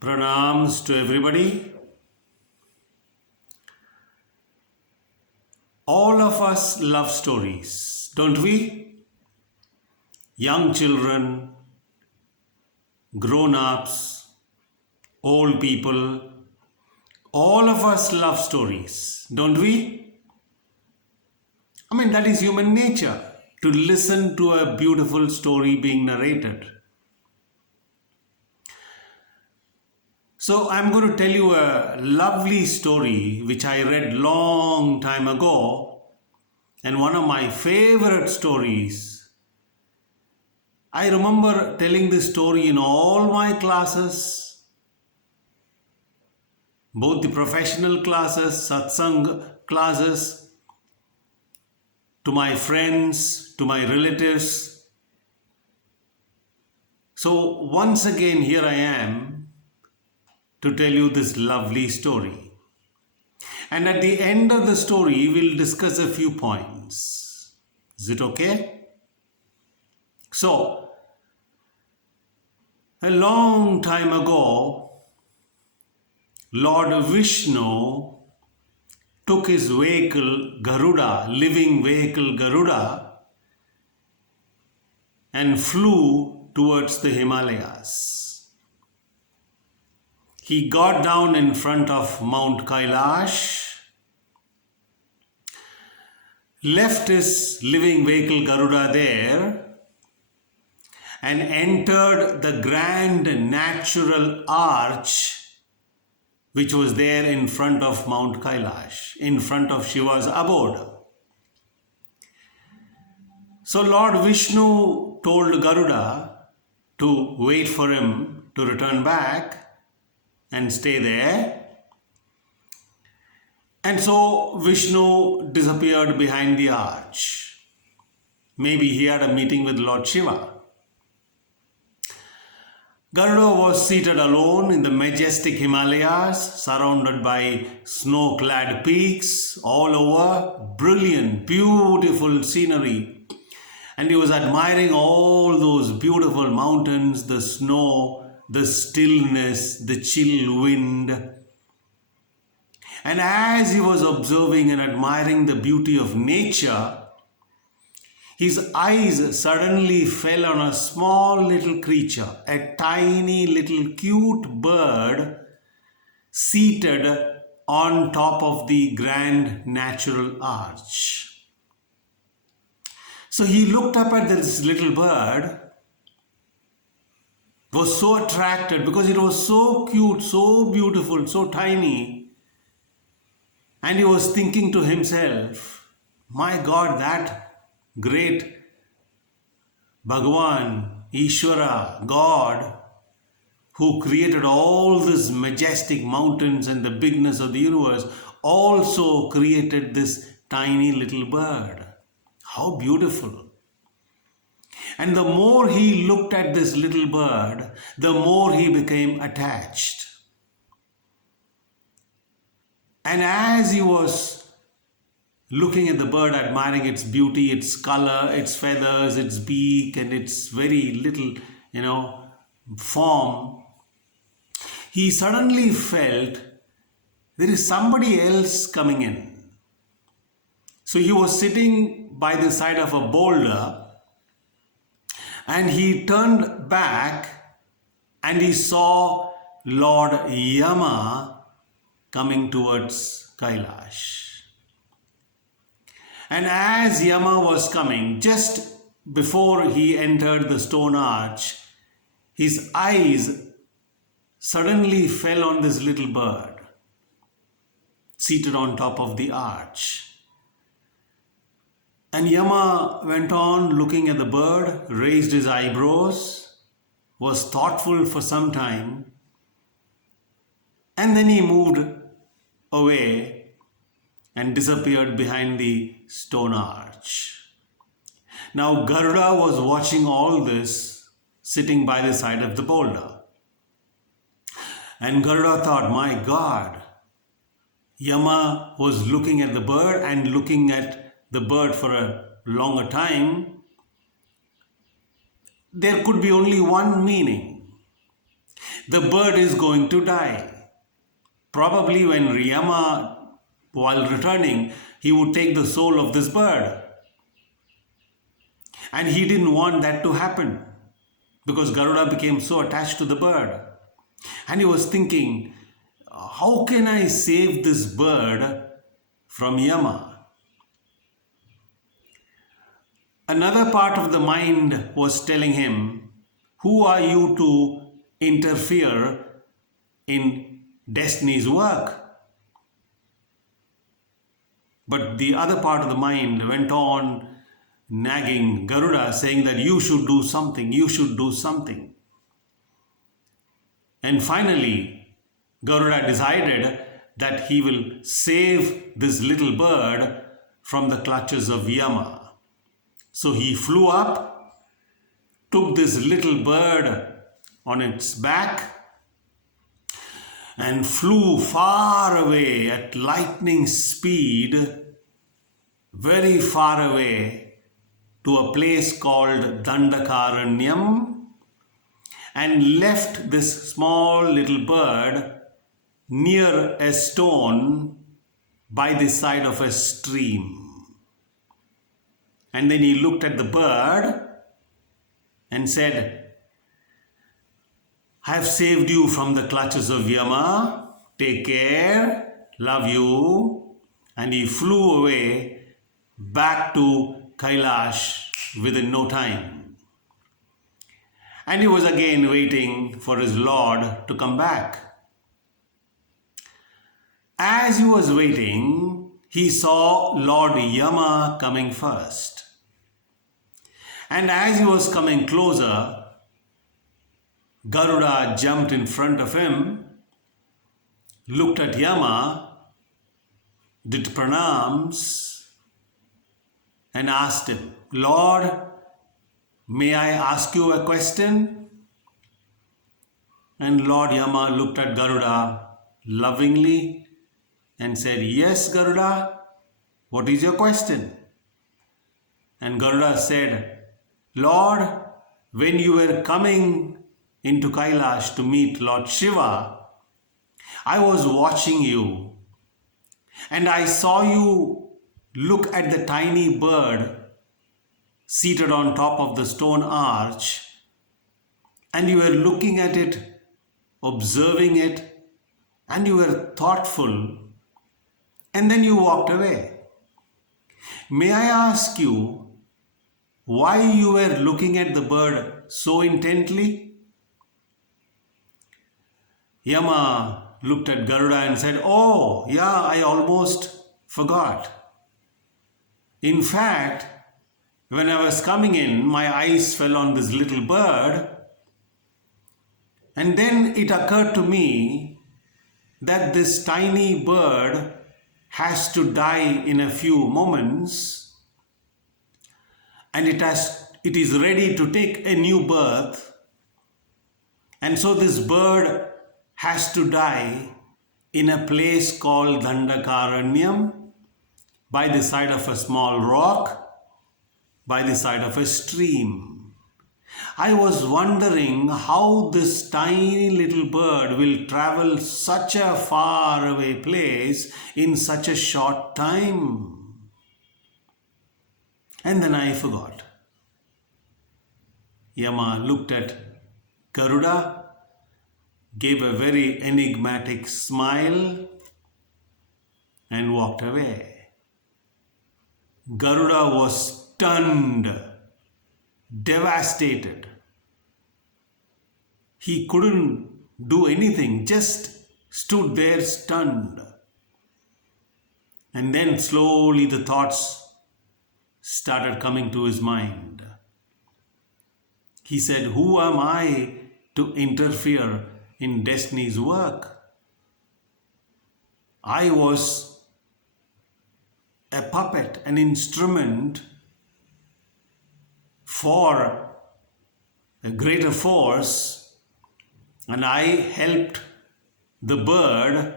Pranams to everybody. All of us love stories, don't we? Young children, grown-ups, old people, all of us love stories, don't we? That is human nature, to listen to a beautiful story being narrated. So I'm going to tell you a lovely story which I read long time ago, and one of my favorite stories. I remember telling this story in all my classes, both the professional classes, satsang classes, to my friends, to my relatives. So once again here I am to tell you this lovely story. And at the end of the story, we'll discuss a few points. Is it okay? So, a long time ago, Lord Vishnu took his vehicle Garuda, living vehicle Garuda, and flew towards the Himalayas. He got down in front of Mount Kailash, left his living vehicle Garuda there, and entered the grand natural arch which was there in front of Mount Kailash, in front of Shiva's abode. So Lord Vishnu told Garuda to wait for him to return back and stay there. And so Vishnu disappeared behind the arch. Maybe he had a meeting with Lord Shiva. Garuda was seated alone in the majestic Himalayas, surrounded by snow-clad peaks all over, brilliant, beautiful scenery. And he was admiring all those beautiful mountains, the snow, the stillness, the chill wind. And as he was observing and admiring the beauty of nature, his eyes suddenly fell on a small little creature, a tiny little cute bird seated on top of the grand natural arch. So he looked up at this little bird, was so attracted because it was so cute, so beautiful, so tiny. And he was thinking to himself, my God, that great Bhagavan, Ishvara, God, who created all these majestic mountains and the bigness of the universe, also created this tiny little bird. How beautiful. And the more he looked at this little bird, the more he became attached. And as he was looking at the bird, admiring its beauty, its color, its feathers, its beak, and its very little, form, he suddenly felt there is somebody else coming in. So he was sitting by the side of a boulder, and he turned back and he saw Lord Yama coming towards Kailash. And as Yama was coming, just before he entered the stone arch, his eyes suddenly fell on this little bird seated on top of the arch. And Yama went on looking at the bird, raised his eyebrows, was thoughtful for some time, and then he moved away and disappeared behind the stone arch. Now Garuda was watching all this, sitting by the side of the boulder. And Garuda thought, my God, Yama was looking at the bird and looking at the bird for a longer time. There could be only one meaning. the bird is going to die. Probably when Yama, while returning, he would take the soul of this bird. And he didn't want that to happen because Garuda became so attached to the bird. And he was thinking, how can I save this bird from Yama? Another part of the mind was telling him, who are you to interfere in destiny's work? But the other part of the mind went on nagging Garuda, saying that you should do something, you should do something. And finally, Garuda decided that he will save this little bird from the clutches of Yama. So he flew up, took this little bird on its back, and flew far away at lightning speed, very far away, to a place called Dandakaranyam, and left this small little bird near a stone by the side of a stream. And then he looked at the bird and said, I have saved you from the clutches of Yama. Take care. Love you. And he flew away back to Kailash within no time. And he was again waiting for his Lord to come back. As he was waiting, he saw Lord Yama coming first. And as he was coming closer, Garuda jumped in front of him, looked at Yama, did pranams, and asked him, Lord, may I ask you a question? And Lord Yama looked at Garuda lovingly and said, yes, Garuda, what is your question? And Garuda said, Lord, when you were coming into Kailash to meet Lord Shiva, I was watching you and I saw you look at the tiny bird seated on top of the stone arch, and you were looking at it, observing it, and you were thoughtful, and then you walked away. May I ask you why you were looking at the bird so intently? Yama looked at Garuda and said, oh, yeah, I almost forgot. In fact, when I was coming in, my eyes fell on this little bird, and then it occurred to me that this tiny bird has to die in a few moments, and it is ready to take a new birth, and so this bird has to die in a place called Dandakaranyam, by the side of a small rock, by the side of a stream. I was wondering how this tiny little bird will travel such a far away place in such a short time. And then I forgot. Yama looked at Garuda, gave a very enigmatic smile, and walked away. Garuda was stunned, devastated. He couldn't do anything, just stood there stunned. And then slowly the thoughts started coming to his mind. He said, who am I to interfere in destiny's work? I was a puppet, an instrument for a greater force, and I helped the bird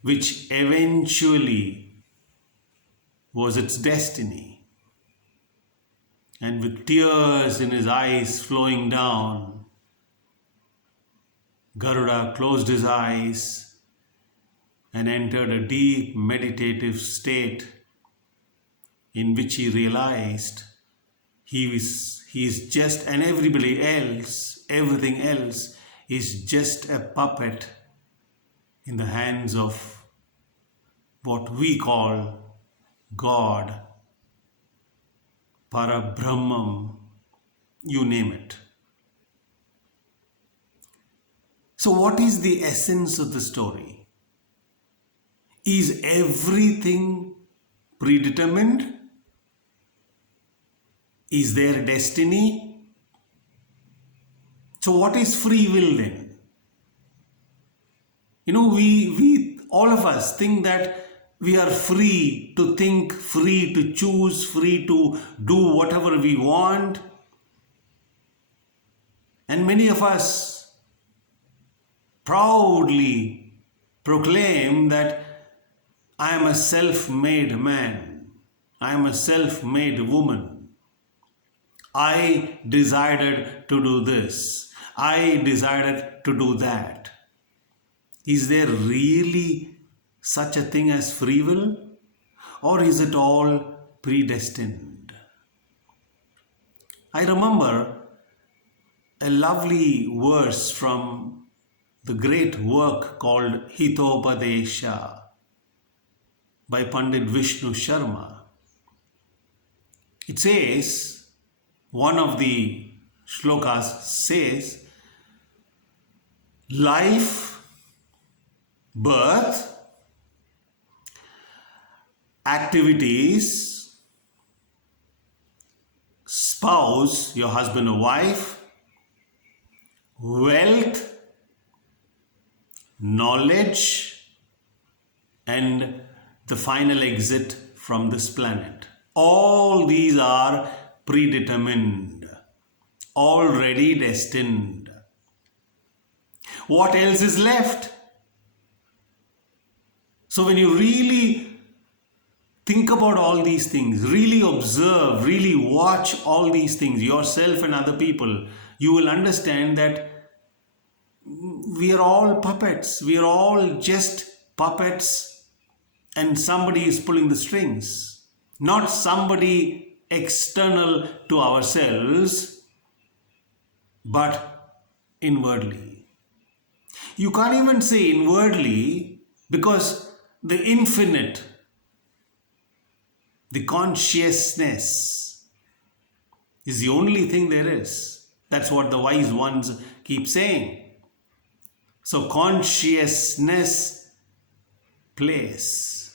which eventually was its destiny. And with tears in his eyes flowing down, Garuda closed his eyes and entered a deep meditative state in which he realized he is just, and everything else is just a puppet in the hands of what we call God, Parabrahmam, you name it. So, what is the essence of the story? Is everything predetermined? Is there destiny? So, what is free will then? We all of us think that we are free to think, free to choose, free to do whatever we want. And many of us proudly proclaim that I am a self-made man, I am a self-made woman. I decided to do this, I decided to do that. Is there really such a thing as free will? Or is it all predestined? I remember a lovely verse from the great work called Hitopadesha by Pandit Vishnu Sharma. It says, one of the shlokas says, life, birth, activities, spouse, your husband or wife, wealth, knowledge, and the final exit from this planet. All these are predetermined, already destined. What else is left? So when you really think about all these things, really observe, really watch all these things, yourself and other people, you will understand that we are all puppets. We are all just puppets, and somebody is pulling the strings. Not somebody external to ourselves, but inwardly. You can't even say inwardly because the infinite, the consciousness, is the only thing there is. That's what the wise ones keep saying. So consciousness plays.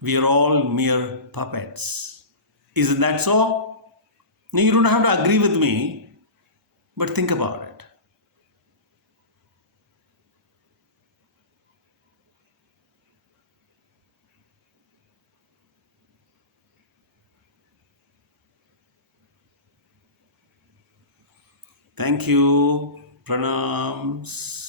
We are all mere puppets. Isn't that so? Now, you don't have to agree with me, but think about it. Thank you. Pranams.